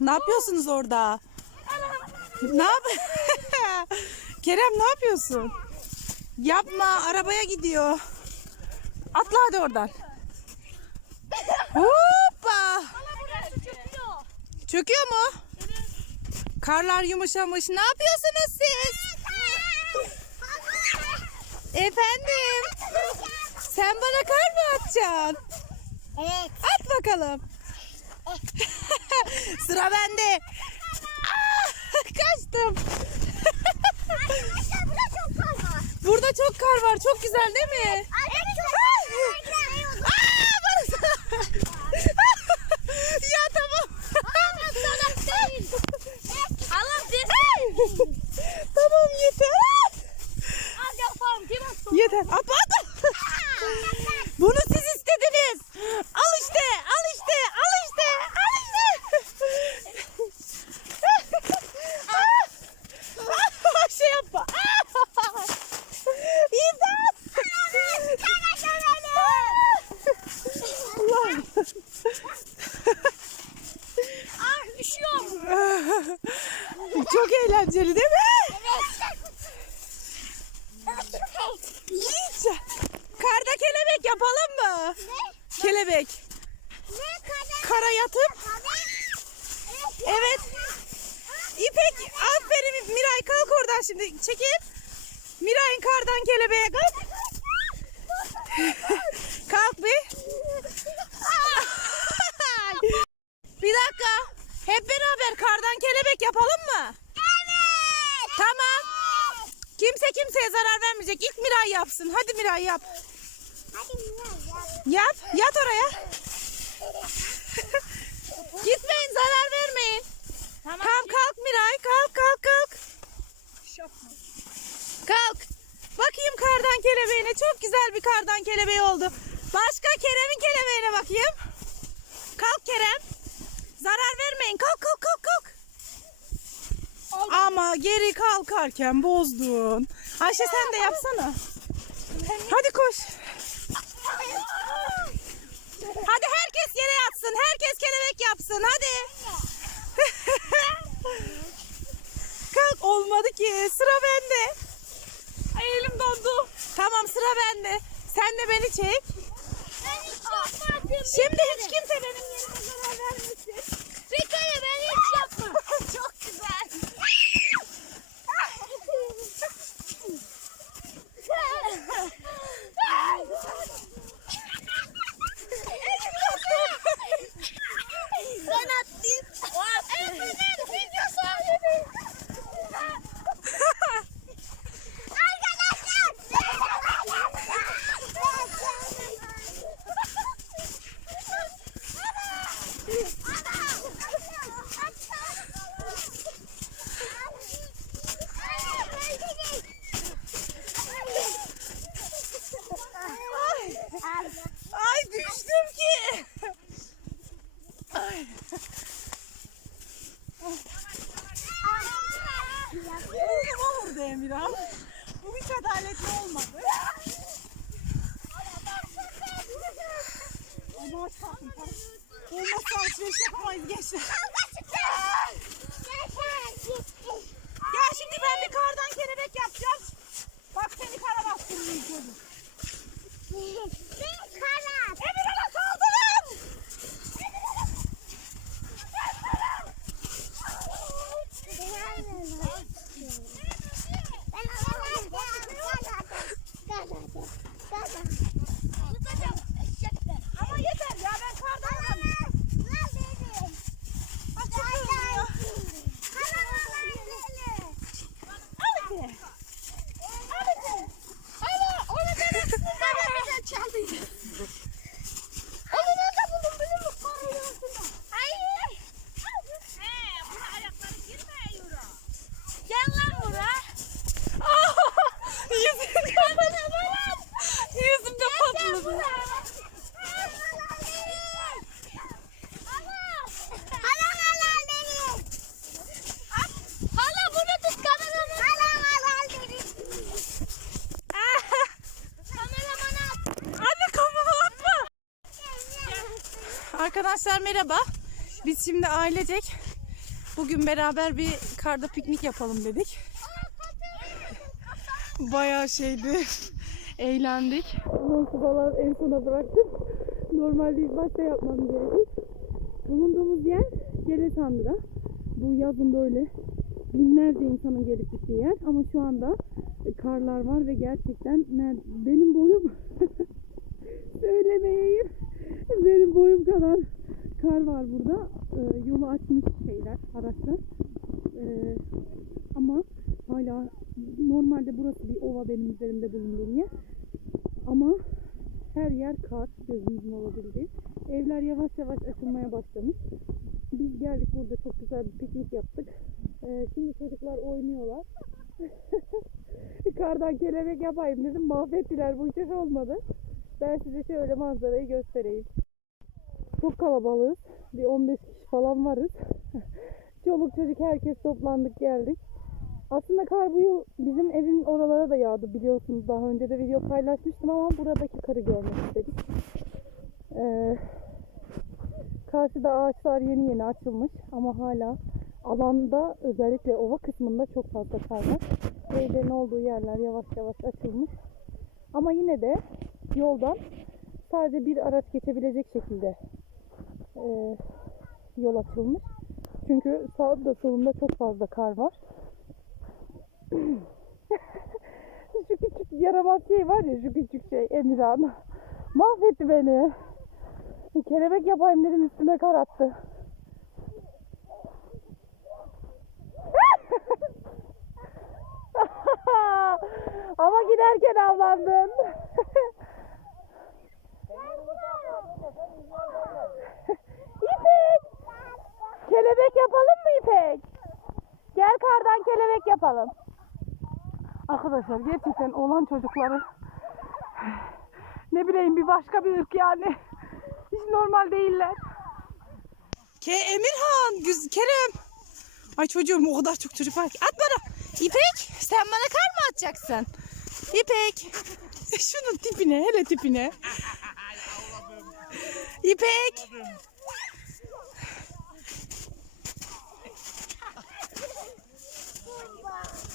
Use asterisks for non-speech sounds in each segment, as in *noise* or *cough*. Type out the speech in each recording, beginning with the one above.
Ne yapıyorsunuz orada? Ne yap? *laughs* Kerem ne yapıyorsun? Yapma arabaya gidiyor. Atla hadi oradan. Hoppa. Çöküyor mu? Karlar yumuşamış. Ne yapıyorsunuz siz? Efendim? Sen bana kar mı atacaksın? Evet. At bakalım. Sıra bende. Ah, kaçtım. Arkadaşlar burada çok kar var. Burada çok kar var. Çok güzel değil mi? Arkadaşlar. Ah üşüyorum. *laughs* Çok eğlenceli değil mi? Hiç. Karda kelebek yapalım mı? Kelebek. Kara yatıp. Evet. İpek aferin Miray kalk oradan şimdi çekil. Miray'ın kardan kelebeğe kalk. *laughs* kalk bir Hep beraber kardan kelebek yapalım mı? Tamam. Kimse kimseye zarar vermeyecek. İlk Miray yapsın. Hadi Miray yap. Yap. Yat oraya. *laughs* Gitmeyin zarar vermeyin. Tamam. Tamam kalk Miray. Kalk kalk kalk. Kalk. Bakayım kardan kelebeğine. Çok güzel bir kardan kelebeği oldu. Başka Kerem'in kelebeğine bakayım. Kalk Kerem. Zarar vermeyin. Kalk kalk kalk kalk. Ama geri kalkarken bozdun. Ayşe sen de yapsana. Hadi koş. Hadi herkes yere yatsın. Herkes kelebek yapsın. Hadi. *laughs* Kalk olmadı ki. Sıra bende. Ay elim dondu. Tamam sıra bende. Sen de beni çek. Şimdi hiç kimse benim yerime zarar vermesin. Bir kere ben Arkadaşlar merhaba. Biz şimdi ailecek bugün beraber bir karda piknik yapalım dedik. Bayağı şeydi. *laughs* Eğlendik. Ondan sudalar en sona bıraktım. Normalde ilk başta yapmam gerekir. Bulunduğumuz yer Gere Sandıra. Bu yazın böyle binlerce insanın gelip gittiği yer. Ama şu anda karlar var ve gerçekten benim boyum *laughs* söylemeyeyim. Benim boyum kadar kar var burada. Ee, yolu açmış şeyler, araçlar. Ee, ama hala normalde burası bir ova benim üzerimde bulunduğum yer. Ama her yer kar gözümüzün olabildiği. Evler yavaş yavaş açılmaya başlamış. Biz geldik burada çok güzel bir piknik yaptık. Ee, şimdi çocuklar oynuyorlar. *laughs* Kardan kelebek yapayım dedim. Mahvettiler bu hiç olmadı. Ben size şöyle manzarayı göstereyim. Çok kalabalığız. Bir 15 kişi falan varız. *laughs* Çoluk çocuk herkes toplandık geldik. Aslında kar bu yıl bizim evin oralara da yağdı biliyorsunuz. Daha önce de video paylaşmıştım ama buradaki karı görmek istedik. Ee, karşıda ağaçlar yeni yeni açılmış ama hala alanda özellikle ova kısmında çok fazla kar var. Evlerin olduğu yerler yavaş yavaş açılmış. Ama yine de yoldan sadece bir araç geçebilecek şekilde e, yol açılmış. Çünkü sağda solunda çok fazla kar var. *clears throat* şu küçük yaramaz şey var ya şu küçük şey Emirhan. *laughs* Mahvetti beni. Kelebek yapayım dedim üstüme kar attı. *laughs* Ama giderken avlandın. *laughs* İpek! Kelebek yapalım mı İpek? Gel kardan kelebek yapalım. Arkadaşlar gerçekten olan çocukları ne bileyim bir başka bir ırk yani. Hiç normal değiller. Ke Emirhan, Güz Kerem. Ay çocuğum o kadar çok çocuk var ki. At bana. İpek sen bana kar mı atacaksın? İpek. *laughs* Şunun tipine hele tipine. İpek.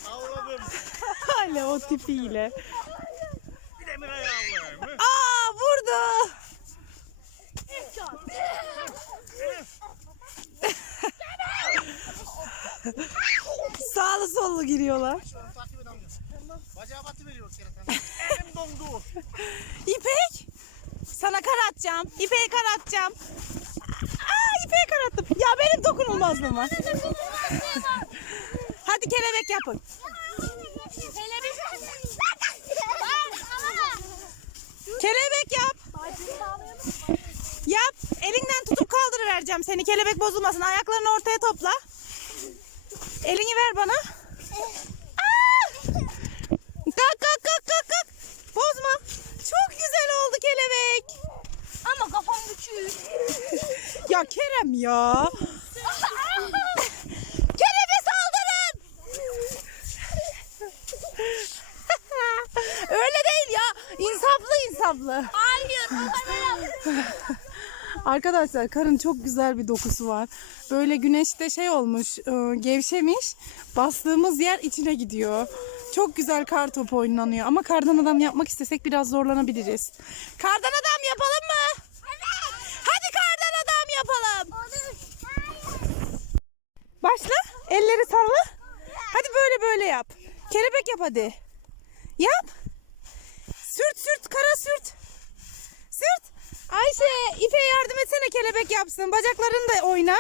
Avladım. Hala o tipiyle. Bir de Miray hı? Aa vurdu. Sağlı sollu giriyorlar. Bacağı batı veriyor. Elim dondu. İpek. Sana kar atacağım. İpek'e kar atacağım. Aa İpek'e kar attım. Ya benim dokunulmazlığıma. Hadi kelebek yapın. Kelebek yap. Yap. Elinden tutup kaldırıvereceğim seni. Kelebek bozulmasın. Ayaklarını ortaya topla. Elini ver bana. Aa! Kalk kalk kalk kalk kalk. Bozma. Çok güzel oldu kelebek. Ama kafam küçük. Ya Kerem ya. Kerem'e saldırın. Öyle değil ya. İnsaflı insaflı. Hayır, o kadar yaptım. Arkadaşlar karın çok güzel bir dokusu var. Böyle güneşte şey olmuş, e, gevşemiş. Bastığımız yer içine gidiyor. Çok güzel kar topu oynanıyor. Ama kardan adam yapmak istesek biraz zorlanabiliriz. Kardan adam yapalım mı? Hadi kardan adam yapalım. Başla. Elleri salla. Hadi böyle böyle yap. Kelebek yap hadi. Yap. Sürt. Sürt. Ayşe ipe yardım etsene kelebek yapsın. Bacaklarını da oyna.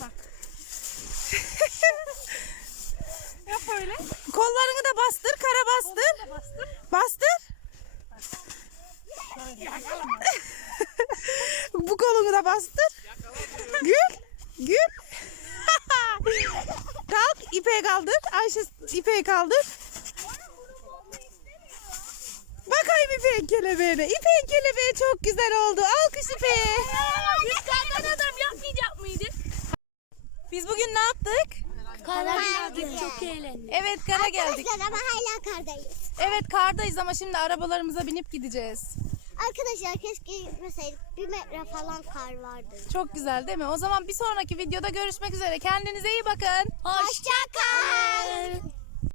Bak. *laughs* Yap öyle. Kollarını da bastır. Kara bastır. Bastır. *laughs* Bu kolunu da bastır. Gül. Gül. *laughs* Kalk ipeği kaldır. Ayşe ipeği kaldır. Bakayım İpek'in kelebeğine. İpek'in kelebeği çok güzel oldu. Alkış İpek'e. Biz kardan adam yapmayacak mıydık? Biz bugün ne yaptık? Kara geldik, çok eğlendik. Evet kara geldik. Arkadaşlar ama hala kardayız. Evet kardayız ama şimdi arabalarımıza binip gideceğiz. Arkadaşlar keşke gitmeseydik. Bir metre falan kar vardı. Çok güzel değil mi? O zaman bir sonraki videoda görüşmek üzere. Kendinize iyi bakın. Hoşça kal.